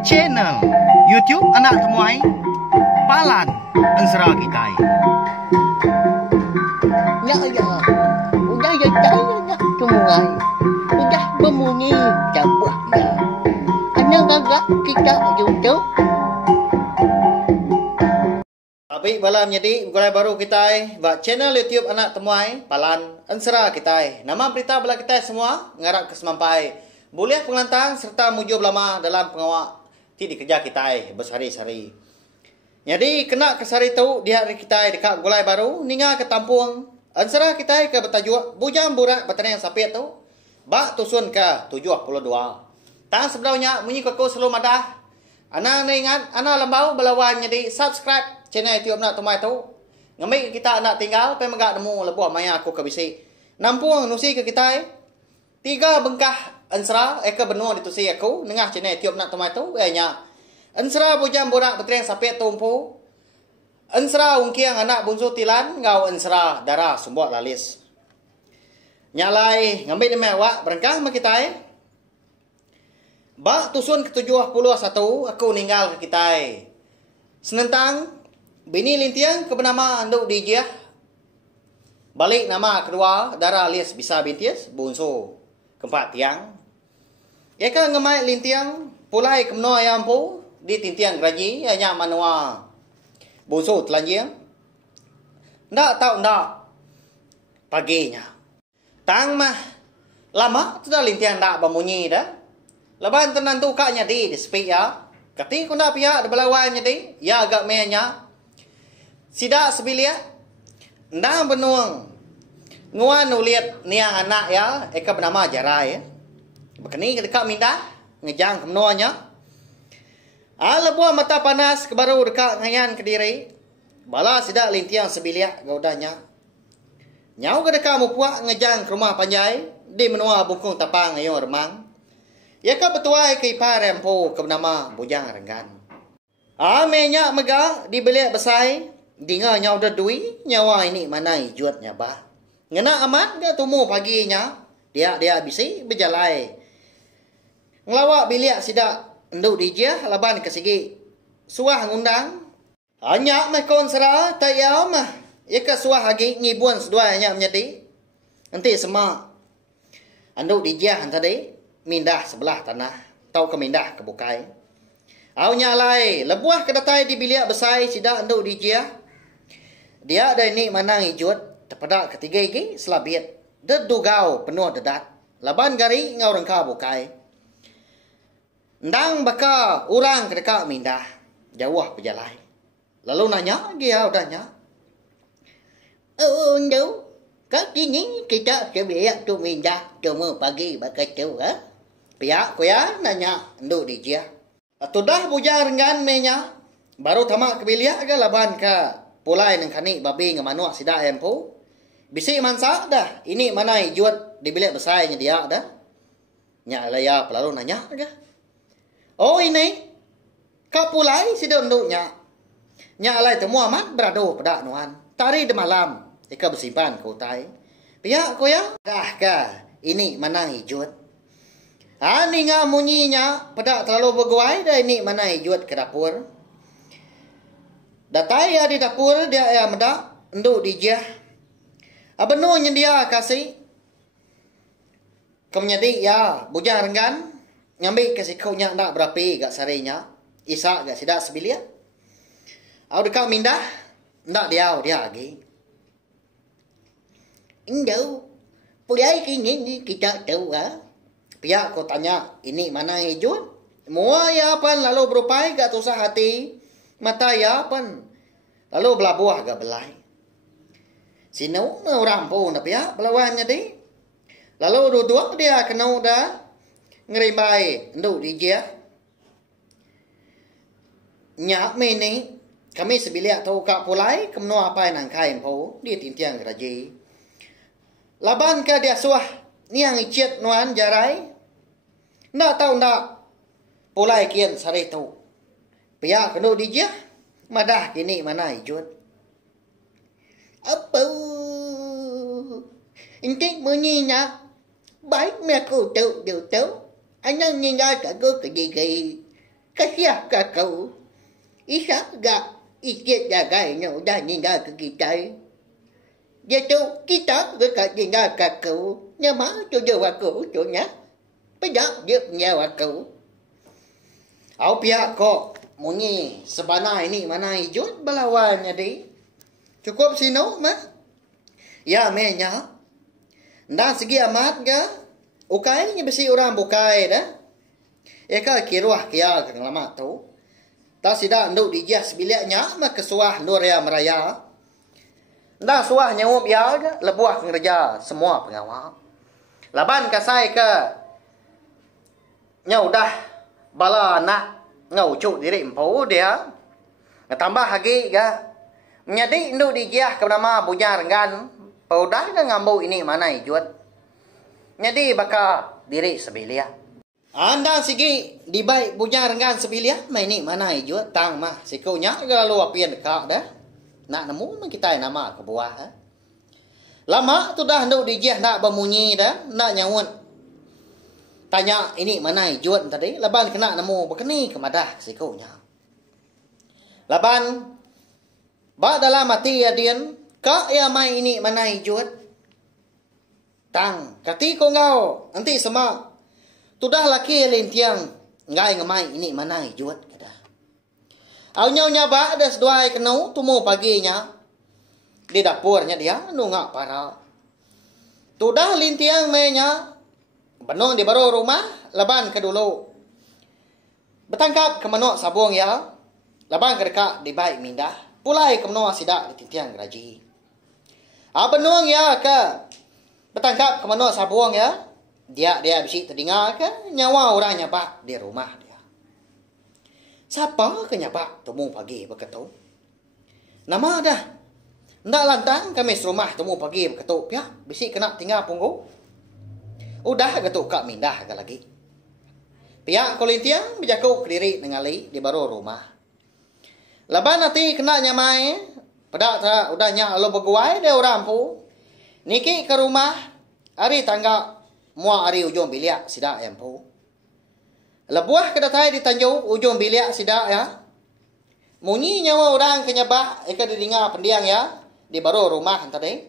Channel YouTube Anak Temuai Palan Ensera Kitai. Ya, udah ya nak temuai. Udah berbunyi cabutnya. Anak agak kita YouTube. Tapi bala menjadi gulai baru kita buat channel YouTube Anak Temuai Palan Ensera Kitai. Nama berita bala kita semua ngarap ke semampai. Boleh pengelantang serta mujur lama dalam pengawak ti dikerja kita bersari-sari. Jadi kena kesari tu di hari kita dekat gulai baru ninga ke tampung Ensera kita ke bertajuk bujang burak bertanah yang sapit tu. Bak tusun ke 72. Tang sebelumnya munyi koko selalu madah. Ana ingat ana lembau belawan jadi subscribe channel YouTube Anak Temuai tu. Ngambil kita nak tinggal pe megak nemu lebuh maya aku ke bisi. Nampung nusi ke kita. Tiga bengkah Ensera ke benua ditusi aku nengah channel YouTube Anak Temuai tu nya. Ensera bujang burak bertanah sapit tumpu. Ensera ungkiang anak bungsu tilan ngau ensera darah sumbuat lalis. Nyalai ngambil demi awak berengkah sama kita. Bak tusun ke-71 aku ninggal ke kita. Senentang bini lintiang ke bernama anduk dijah. Balik nama kedua darah alias bisa bintis bungsu keempat tiang. Ya kan ngemai lintiang pulai ke menua ayam pu di tintiang geraji hanya manua bungsu telanjang. Ndak tahu ndak paginya. Tang mah lama sudah lintiang ndak berbunyi dah. Leban tenan tu kaknya di speak ya. Kati ku nak pihak de belawan di ya agak mehnya. Sidak sebilia. Ndang benuang. Nguan uliat niang anak ya eka bernama Jarai ya. Bekeni dekat mindah ngejang kemenuanya. Lebuah mata panas ke baru dekat ngayan Kediri. Bala sidak lintiang sebilia gaudanya. Nyau ke dekat mupuak ngejang ke rumah panjai di menua bungkung tapang ngayong remang. Ya ka betuai ke ipar rempo ke bernama Bujang Renggan. Amenya mega di belik besai dinga nyau dedui nyawa ini mana ijuatnya bah. Ngena amat dia tumu paginya dia bisi berjalai. Ngelawak bilik sidak enduk dijah laban ke sigi suah ngundang. Hanya mah konsera tayau mah. Ya ka suah lagi ngibuan sedua hanya menjadi. Nanti semak. Anduk dijah tadi mindah sebelah tanah. Tau ke mindah ke bukai. Aunya lai. Lebuah kedatai di bilik besai sidak anduk dijah. Dia ada ini manang ijut. Terpedak ketiga ini selabit. Dedugau penuh dedat. Laban gari ngau rengka bukai. Ndang baka orang kedekat mindah. Jauh berjalai. Lalu nanya dia udahnya. Đâu, các chi nhánh kita sẽ bị tụi mình ra cuma pagi bakal tu ha. Pihak kuya nanya ndu di dia. Atudah bujang Renggan menya baru tamak kebilia ke laban ka pulai nang kani babi ngamanua sida empu. Bisi mansa dah. Ini mana ijuat di bilik besarnya dia dah. Nya laya pelalu nanya dah. Oh ini ka pulai sida ndu nya. Nya alai temu amat berado pada nuan. Tari de malam. Ika bersimpan kau tai. Pihak kau ya? Dah ka. Ini mana hijut. Ni nga munyinya. Pada terlalu berguai. Dah ini mana hijut ke dapur. Datai ya di dapur. Dia ya medak. Enduk dijah. Abenunya dia kasih. Kemudian ya. Bujang Renggan. Ngambil kasih kau nya nak berapi gak sarinya. Isak gak sidak sebilia. Au dekat mindah. Ndak dia lagi. Đâu, pulai kini kita tahu ha. Pihak kau tanya, ini mana hijau? Mua ya pan lalu berupai gak tusah hati. Mata ya pan. Lalu belabuah gak belai. Sinu orang pun na pihak belawannya di. Lalu dua dia kena dah ngeribai nduk dia. Nyak meni kami sebilik tahu kak pulai kemenua apa yang angkai empo di tintiang geraji. Laban ka dia suah ni yang icet nuan Jarai. Ndak tahu ndak pulai kian sari tu. Pihak kena dijah madah kini mana ijut. Apa? Intik menyinya baik me aku tahu. Anak nina kagak kedigai. Kasiah kakau. Isa gak ikut jagainya udah nina ke kita. Dia tu kita dekat nina kakau. Nama tu dia aku tu nya. Pedak dia punya aku. Au pihak kok munyi sebanai ini mana hijut belawannya di. Cukup sino mah. Ya menya. Ndan segi amat ga. Ukai ni besi orang bukai dah. Eka kiruah kia kang lama tu. Ta sida nduk dijah sebilaknya mak kesuah nur ya meraya. Ndan suah nyawup ya ga lebuah kerja semua pengawal. Laban kasai ke nyau dah bala nak ngau cuk diri empu dia. Tambah lagi ga. Nyadi nduk dijah ke nama bujar gan. Paudah ga ngambu ini mana ijuat. Nyadi baka diri sebilia. Anda sigi di baik bujar dengan sebilia mai ni mana ijuat tang mah sikunya ga lu apian dekat dah. Nak nemu man kita nama ke buah ha. Lama tu dah nduk dijah nak bemunyi dah, nak nyawut. Tanya ini mana ijuat tadi, laban kena nemu bekeni kemadah sikunya. Laban ba dalam mati adian ka ya mai ini mana ijuat. Tang, kati ko ngau, nanti sama. Tudah laki lintiang, ngai ngamai ini mana ijuat kada. Au nyau nyaba ada seduai kenu tumu paginya. Di dapurnya dia nungak para. Tudah lintiang menya, benong di baru rumah, laban ke dulu. Betangkap ke menok sabung ya, laban ke dekat di baik mindah. Pulai ke menok sidak di tintiang geraji. Benong ya ke betangkap ke mana sabuang ya. Dia bisik terdengar ke nyawa orang nyabak di rumah dia. Siapa ke nyabak temu pagi berketuk. Nama dah. Ndak lantang kami serumah temu pagi berketuk ya. Bisik kena tinggal punggu. Udah ketuk kak mindah ke lagi. Pihak kolintiang berjakuk diri ningali di baru rumah. Laban nanti kena nyamai. Pedak udah nyak lo berguai dia orang pu. Niki ke rumah, hari tangga mua hari ujung biliak sidak yang pu. Lebuah kedatai di Tanjung ujung biliak sidak ya. Munyi nyawa orang kenyabak, eka didengar pendiang ya. Di baru rumah tadi.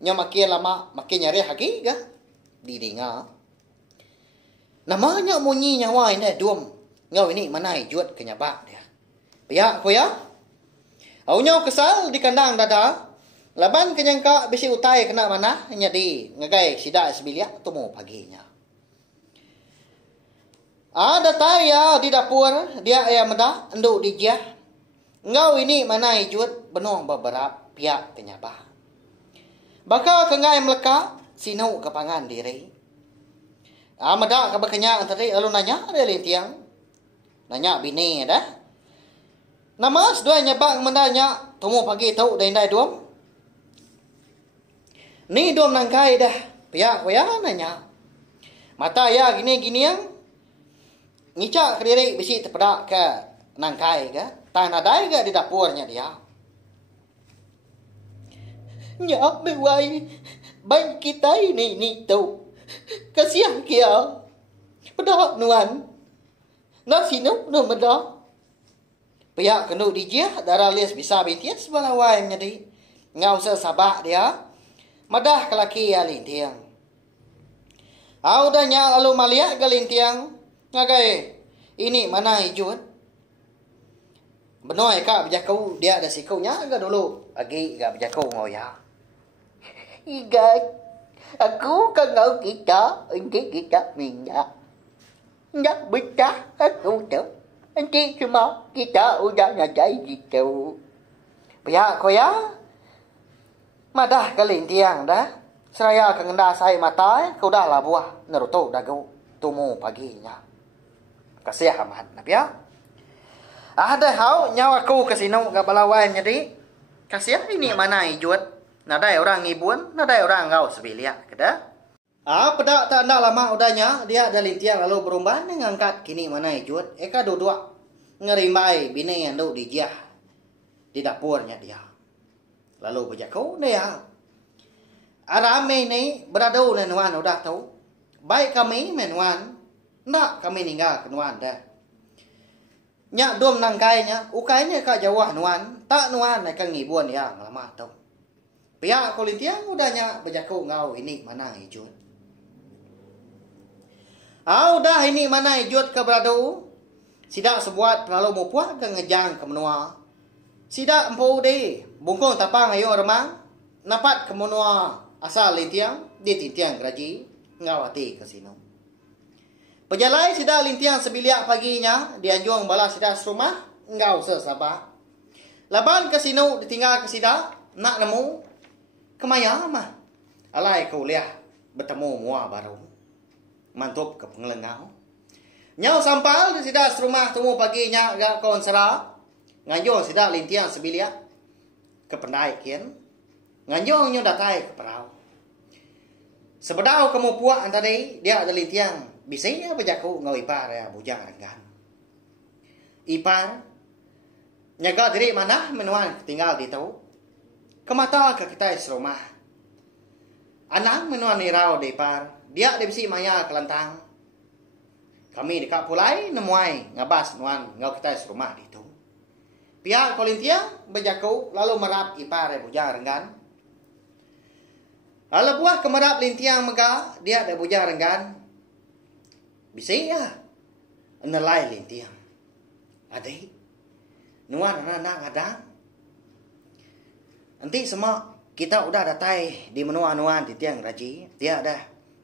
Nya makin lama, makin nyari lagi ga. Didengar. Namanya munyi nyawa ini duam. Ngau ini mana ijuat kenyabak dia. Pihak ko ya. Au nyau kesal di kandang dada. Laban kenyangka bisi utai kena mana nyadi ngagai sidak sebiliak temu paginya. Ada taya di dapur dia ayam meda nduk dijah. Ngau ini mana ijut benong beberapa pihak penyabah. Baka kengai meleka sinau kepangan diri. Meda ke bekenya tadi lalu nanya ada lintiang. Nanya bini dah. Nama sedua nyabak mendanya temu pagi tau dai duam. Ni dua nangkai dah. Pihak waya nanya. Mata ya gini yang. Ngicak ke diri bisi terpedak ke nangkai ke. Tak nadai ke di dapurnya dia. Nyak bewai. Baik kita ini tu. Kasihan kia. Pedak nuan. Nasi nu medak. Pihak kenu dijah darah lias bisa bintias balawai menjadi. Ngau sesabak dia. Madah kelaki ya lintiang. Audanya lalu maliak ke lintiang. Ngagai. Ini mana hijau. Benoi kak berjakau. Dia ada sikunya ke dulu. Lagi gak berjakau ngau ya. Igat. Aku kan ngau kita. Nanti kita minyak. Nak betah aku tu. Nanti cuma kita udah nyadai gitu. Pihak ko ya. Madah kalin tiang dah. Seraya kengenda saya mata kau dah lah buah. Naruto dagu. Tumu paginya. Kasih amat nak ya. Ada hau nyawa aku kesino ke balawan jadi. Kasih ini mana ijuat. Nadai orang ngibun. Nadai orang ngau sebilia. Kada. Pedak tak ada lama udahnya. Dia ada lintiang lalu berumban. Ngangkat kini mana ijuat. Eka dua-dua. Ngerimai bini yang duk dijah. Di dapurnya dia. Lalu berjakau dia. Arame ni beradu nenuan udah tahu. Baik kami menuan. Nak kami ninggal ke nuan dah. Nyak dom nangkainya, ukainya ka jawah nuan, tak nuan nak ngibuan ya lama tau. Pihak kolintiang udahnya berjaku ngau ini mana hijut. Udah ini mana hijut ke beradu. Sidak sebuat lalu mau puak ke ngejang ke menua. Sidak empu de, bungkung tapang ayo remang, napat ke menua asal lintiang, di tintiang geraji, ngawati ke sino. Pejalai sidak lintiang sebiliak paginya, dianjung balas sidak serumah, ngau sesabah. Laban ke sino ditinggal ke sidak, nak nemu, kemaya mah. Alai kau liah, bertemu mua baru. Mantap ke pengelengau. Nyau sampal sidak serumah temu paginya, gak kawan serah. Ngajong sidak lintiang sebiliak, ke pendai kian. Ngajong nyo datai ke perau. Sebedau kamu puak antara dia ada lintiang. Bisanya berjaku ngau ipar ya bujang renggan. Ipar nyaga diri mana menuan tinggal di tau. Kemata ke kita serumah. Anak menuan nirau di ipar. Dia dibisi maya kelantang. Kami dekat pulai nemuai ngabas nuan ngau kita serumah di tau. Pihak kolintiang berjaku lalu merap ipar ya bujang renggan. Lalu buah kemerap lintiang mega dia ada bujang renggan. Bisa ya, nilai lintiang. Adik, nuan anak ngadang. Nanti semua kita udah datai di menua nuan di tiang raji. Dia dah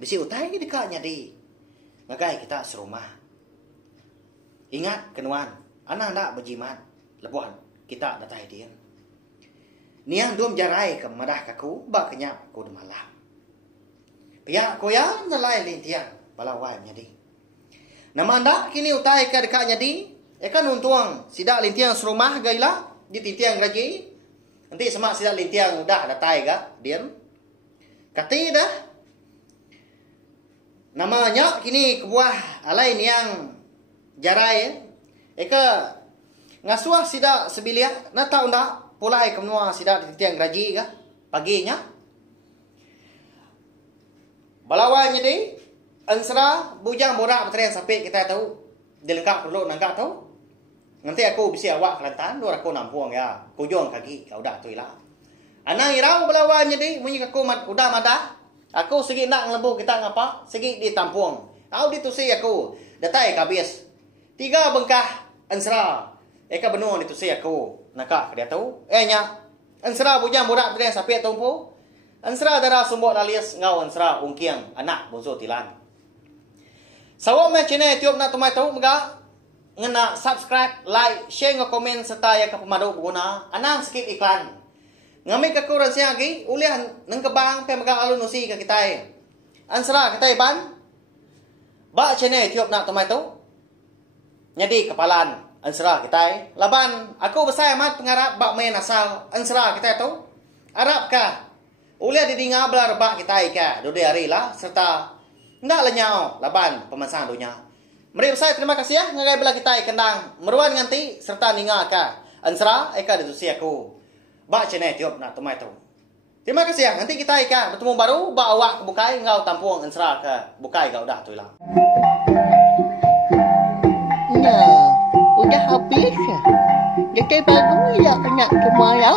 bisi utai dekatnya di. Ngagai kita serumah. Ingat kenuan, anak berjimat. Lebuan kita datai dia. Niang dum jarai ke madah kaku, bak kenyap ku malam. Pihak koya nilai lintiang, balawai menjadi. Nama anda kini utai ke dekatnya di. Ekan untuang sidak lintiang serumah gaila di tintiang raji. Nanti semak sidak lintiang udah datai ga dian. Kati dah. Namanya kini kebuah alai niang jarai. Eka ngasuah sidak sebiliak. Nata unda pulai kemenua sidak di tintiang raji ga paginya. Balawai di. Ansara bujang borak berterian sampai kita tahu dilengkap perlu nangkap tahu. Nanti aku bisa awak kelantan, luar aku nampuang ya. Kujong kaki kau dah tu ilah. Anang irau belawanya di munyi aku udah madah. Aku segi nak ngelembu kita ngapa? Segi di tampuang. Au ditusi aku. Datai kabis. 3 bengkah ansara. Eka benuang ditusi aku. Nakak dia tahu. Nya. Ansara bujang borak berterian sampai tumpu. Ansara darah sumbok lalias ngau ansara ungkiang anak bozo tilan. Sawa me channel YouTube na tumay tahu mga ngena subscribe, like, share nga komen serta ya kapamado buguna anang skip iklan. Ngami ka kuran siya gi ulihan nang kabang pe mga alun nusi ka kitay. Ansara kitay ban ba channel YouTube na tumay tahu. Nyadi kapalan ansara kitay. Laban ako basay mat pangarap ba may nasal ansara kitay tahu. Arab ka. Ulihan didinga blar ba kitay ka. Dode ari la serta ndak lenyau laban pemansang dunia. Mari saya terima kasih ya ngagai bela kita kendang meruan nganti serta ninga ka ansra eka ditusi aku. Ba channel YouTube nak tumai tu. Terima kasih ya nanti kita eka bertemu baru ba awak bukai ngau tampuang ansra ka bukai kau dah tu ilang. Nah, udah habis ya. Jadi baru ya anak semua ya.